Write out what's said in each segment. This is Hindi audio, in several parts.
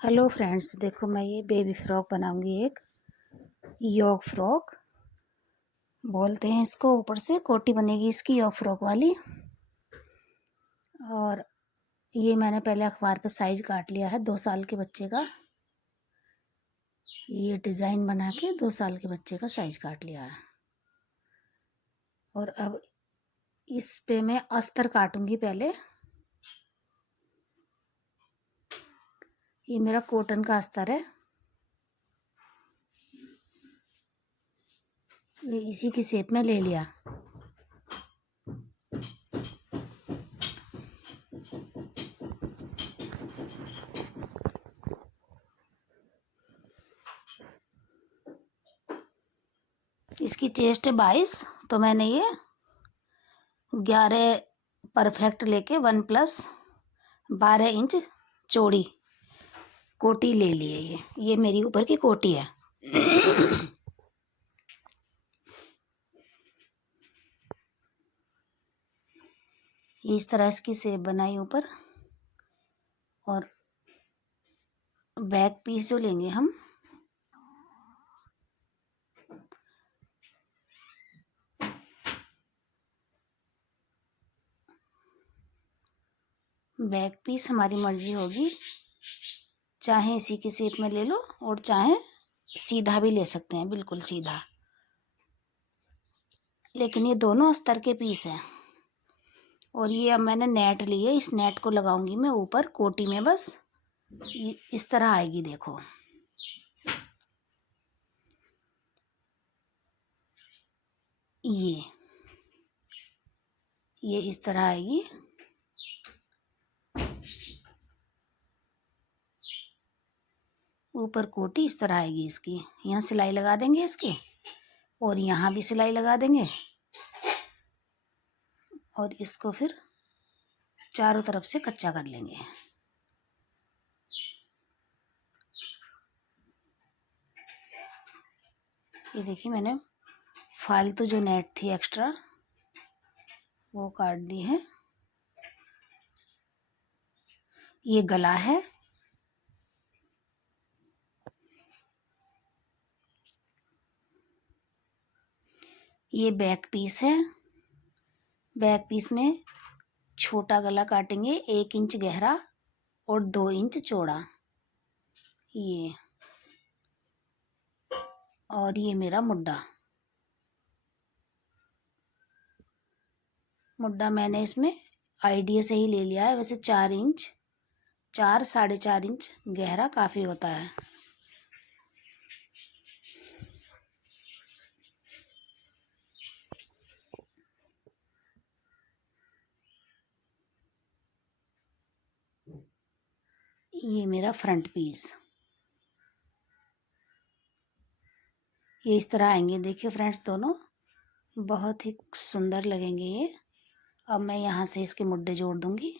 हेलो फ्रेंड्स, देखो मैं ये बेबी फ्रॉक बनाऊंगी। एक योक फ्रॉक बोलते हैं इसको। ऊपर से कोटी बनेगी इसकी योक फ्रॉक वाली। और ये मैंने पहले अखबार पे साइज काट लिया है 2 साल के बच्चे का। ये डिज़ाइन बना के 2 साल के बच्चे का साइज काट लिया है। और अब इस पे मैं अस्तर काटूंगी पहले। ये मेरा कॉटन का अस्तर है। ये इसी की शेप में ले लिया। इसकी चेस्ट है 22, तो मैंने ये 11 परफेक्ट लेके 1+12 इंच चौड़ी कोटी ले ली है। ये मेरी ऊपर की कोटी है। इस तरह इसकी शेप बनाई ऊपर। और बैक पीस जो लेंगे हम, बैक पीस हमारी मर्जी होगी, चाहे इसी की शेप में ले लो और चाहे सीधा भी ले सकते हैं, बिल्कुल सीधा। लेकिन ये दोनों अस्तर के पीस हैं। और ये अब मैंने नेट ली है, इस नेट को लगाऊंगी मैं ऊपर कोटी में। बस इस तरह आएगी, देखो। ये इस तरह आएगी। ऊपर कोटी इस तरह आएगी इसकी। यहाँ सिलाई लगा देंगे इसकी, और यहाँ भी सिलाई लगा देंगे। और इसको फिर चारों तरफ से कच्चा कर लेंगे। ये देखिए, मैंने फालतू जो नेट थी एक्स्ट्रा वो काट दी है। ये गला है। ये बैक पीस है। बैक पीस में छोटा गला काटेंगे, 1 इंच गहरा और 2 इंच चौड़ा। ये और ये मेरा मुड्डा। मुड्डा मैंने इसमें आइडिया से ही ले लिया है। वैसे 4 इंच, 4 साढ़े 4 इंच गहरा काफ़ी होता है। ये मेरा फ्रंट पीस। ये इस तरह आएंगे, देखिए फ्रेंड्स, दोनों बहुत ही सुंदर लगेंगे ये। अब मैं यहाँ से इसके मुड्डे जोड़ दूंगी।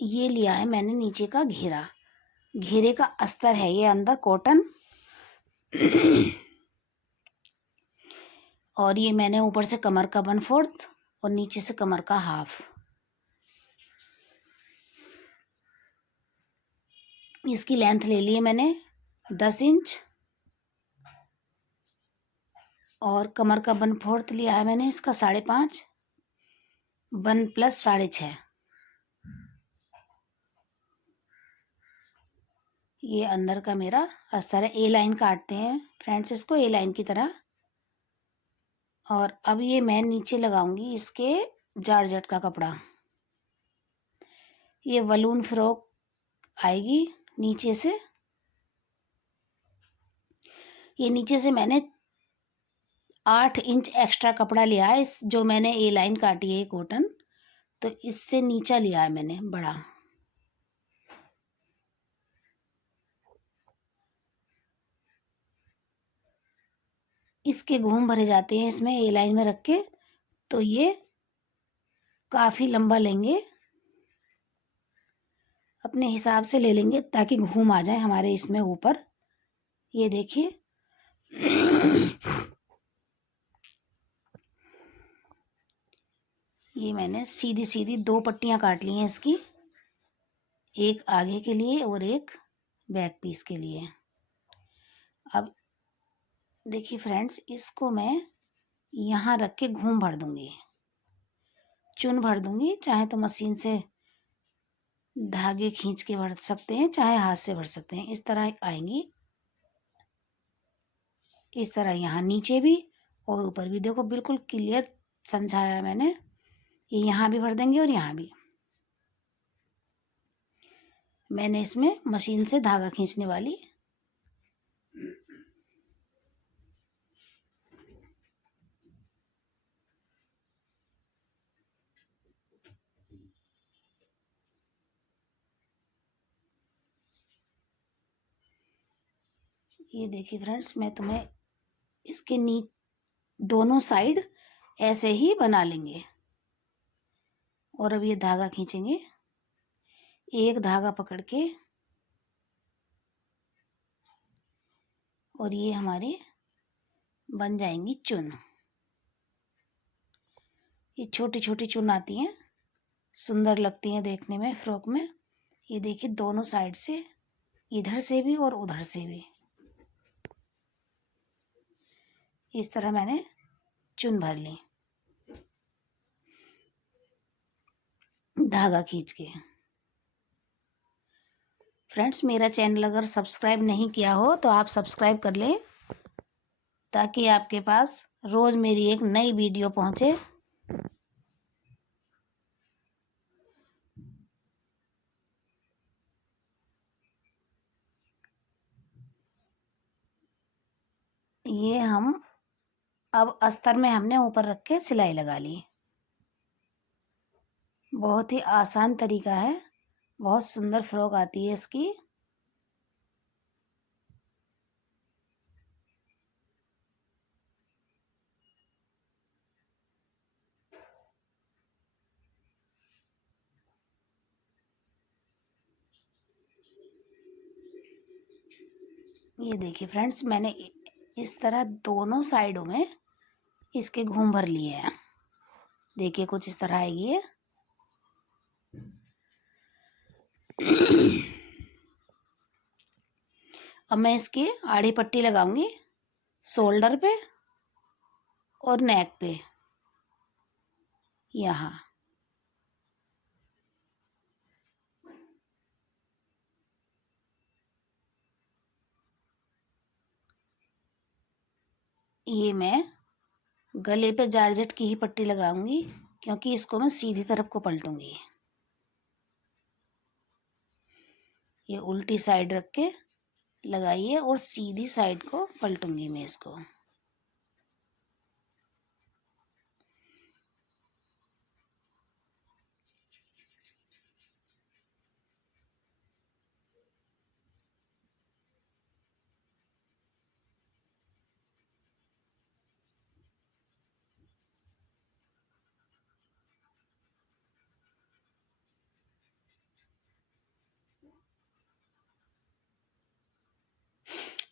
ये लिया है मैंने नीचे का घेरा। घेरे का अस्तर है ये, अंदर कॉटन। और ये मैंने ऊपर से कमर का 1/4 और नीचे से कमर का 1/2। इसकी लेंथ ले ली है मैंने 10 इंच। और कमर का 1/4 लिया है मैंने इसका 5.5। 1+6.5। ये अंदर का मेरा अस्तर है। ए लाइन काटते हैं फ्रेंड्स इसको, ए लाइन की तरह। और अब ये मैं नीचे लगाऊंगी इसके जॉर्जेट का कपड़ा। ये बलून फ्रॉक आएगी नीचे से। ये नीचे से मैंने 8 इंच एक्स्ट्रा कपड़ा लिया है। इस जो मैंने ए लाइन काटी है कॉटन, तो इससे नीचा लिया है मैंने बड़ा। इसके घूम भरे जाते हैं इसमें ए लाइन में रख के, तो ये काफ़ी लंबा लेंगे, अपने हिसाब से ले लेंगे ताकि घूम आ जाए हमारे इसमें ऊपर। ये देखिए। ये मैंने सीधी सीधी 2 पट्टियाँ काट ली हैं इसकी। एक आगे के लिए और एक बैक पीस के लिए। अब देखिए फ्रेंड्स, इसको मैं यहाँ रख के घूम भर दूंगी, चुन भर दूंगी। चाहे तो मशीन से धागे खींच के भर सकते हैं, चाहे हाथ से भर सकते हैं। इस तरह आएंगी, इस तरह यहाँ नीचे भी और ऊपर भी। देखो बिल्कुल क्लियर समझाया मैंने। ये यहाँ भी भर देंगे और यहाँ भी। मैंने इसमें मशीन से धागा खींचने वाली ये देखिए फ्रेंड्स, मैं तुम्हें इसके दोनों साइड ऐसे ही बना लेंगे। और अब ये धागा खींचेंगे, एक धागा पकड़ के, और ये हमारे बन जाएंगी चुन। ये छोटी छोटी चुन आती हैं, सुंदर लगती हैं देखने में फ्रॉक में। ये देखिए दोनों साइड से, इधर से भी और उधर से भी, इस तरह मैंने चुन भर ली धागा खींच के। फ्रेंड्स, मेरा चैनल अगर सब्सक्राइब नहीं किया हो तो आप सब्सक्राइब कर लें, ताकि आपके पास रोज़ मेरी एक नई वीडियो पहुंचे। ये हम अब अस्तर में हमने ऊपर रख के सिलाई लगा ली। बहुत ही आसान तरीका है, बहुत सुंदर फ्रॉक आती है इसकी। ये देखिए फ्रेंड्स, मैंने इस तरह दोनों साइडों में इसके घूम भर लिए हैं। देखिए कुछ इस तरह आएगी ये। अब मैं इसकी आड़ी पट्टी लगाऊंगी शोल्डर पे और नेक पे, यहाँ। ये मैं गले पे जारजेट की ही पट्टी लगाऊंगी, क्योंकि इसको मैं सीधी तरफ को पलटूंगी। ये उल्टी साइड रख के लगाइए और सीधी साइड को पलटूंगी मैं इसको।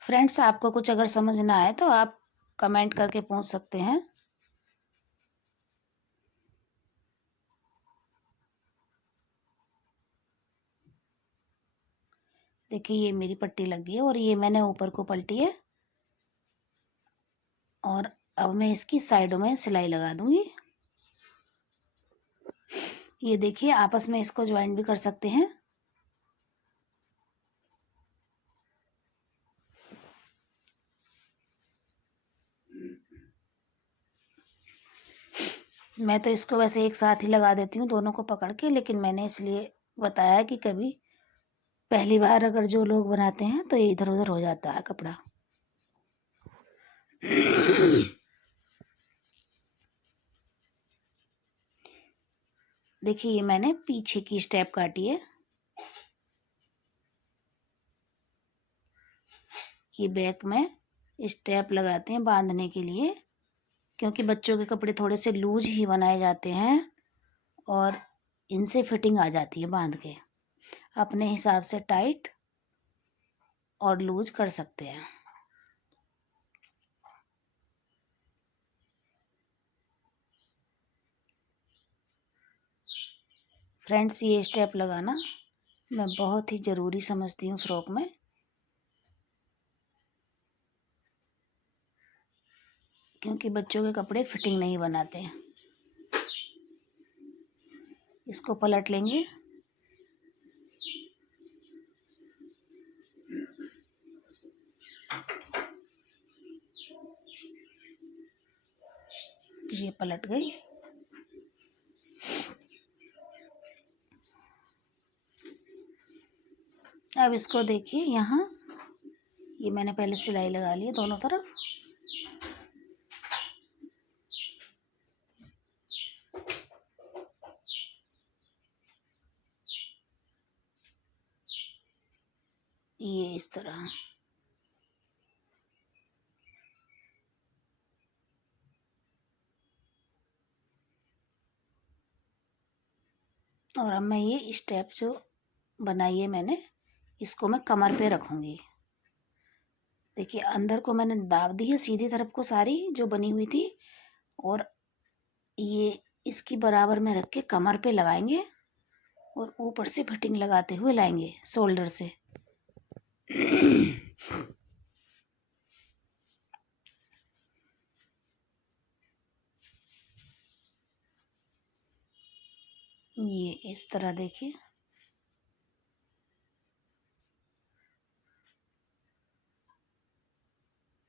फ्रेंड्स, आपको कुछ अगर समझ ना आए तो आप कमेंट करके पूछ सकते हैं। देखिए ये मेरी पट्टी लग गई है और ये मैंने ऊपर को पलटी है। और अब मैं इसकी साइडों में सिलाई लगा दूंगी। ये देखिए आपस में इसको ज्वाइन भी कर सकते हैं। मैं तो इसको वैसे एक साथ ही लगा देती हूँ दोनों को पकड़ के, लेकिन मैंने इसलिए बताया कि कभी पहली बार अगर जो लोग बनाते हैं तो ये इधर उधर हो जाता है कपड़ा। देखिए ये मैंने पीछे की स्टेप काटी है। ये बैक में स्टेप लगाते हैं बांधने के लिए, क्योंकि बच्चों के कपड़े थोड़े से लूज ही बनाए जाते हैं और इनसे फिटिंग आ जाती है बांध के। अपने हिसाब से टाइट और लूज कर सकते हैं। फ्रेंड्स, ये स्टेप लगाना मैं बहुत ही ज़रूरी समझती हूँ फ्रॉक में। क्योंकि बच्चों के कपड़े फिटिंग नहीं बनाते हैं। इसको पलट लेंगे। ये पलट गई। अब इसको देखिए, यहाँ ये मैंने पहले सिलाई लगा ली है दोनों तरफ। ये इस तरह। और अब मैं ये स्टेप जो बनाई है मैंने, इसको मैं कमर पे रखूँगी। देखिए अंदर को मैंने दाब दी है सीधी तरफ को सारी जो बनी हुई थी, और ये इसकी बराबर में रख के कमर पे लगाएंगे और ऊपर से फिटिंग लगाते हुए लाएंगे शोल्डर से। ये इस तरह देखिए।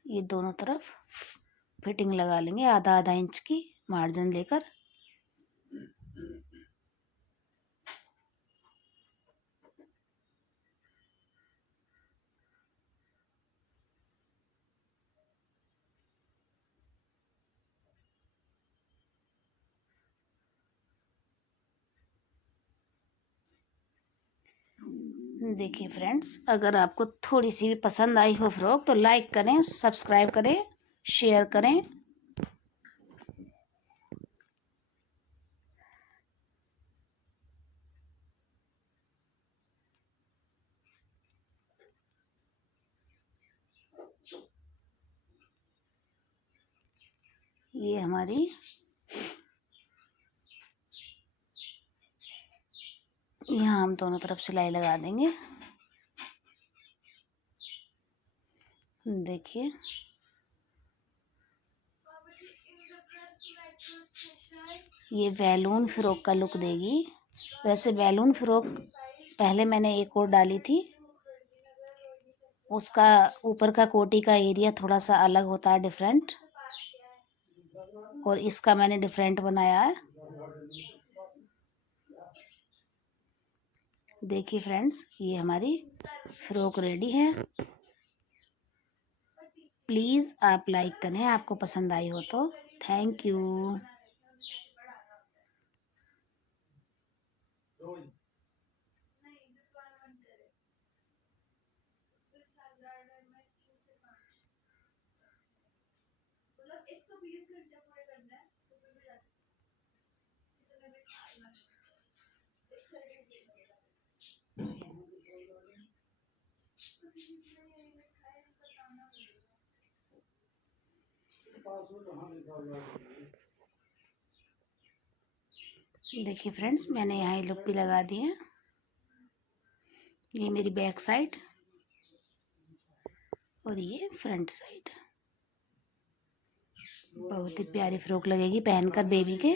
ये दोनों तरफ फिटिंग लगा लेंगे आधा आधा इंच की मार्जिन लेकर। देखिए फ्रेंड्स, अगर आपको थोड़ी सी भी पसंद आई हो फ्रॉक तो लाइक करें, सब्सक्राइब करें, शेयर करें। ये हमारी यहाँ हम दोनों तरफ सिलाई लगा देंगे। देखिए ये बैलून फ्रॉक का लुक देगी। वैसे बैलून फ्रॉक पहले मैंने एक और डाली थी, उसका ऊपर का कोटी का एरिया थोड़ा सा अलग होता है, डिफरेंट, और इसका मैंने डिफरेंट बनाया है। देखिए फ्रेंड्स, ये हमारी फ्रॉक रेडी है। प्लीज़ आप लाइक करें आपको पसंद आई हो तो। Thank you. देखिए फ्रेंड्स, मैंने यहाँ लुक भी लगा दी है। ये मेरी बैक साइड और ये फ्रंट साइड। बहुत ही प्यारी फ्रॉक लगेगी पहनकर बेबी के।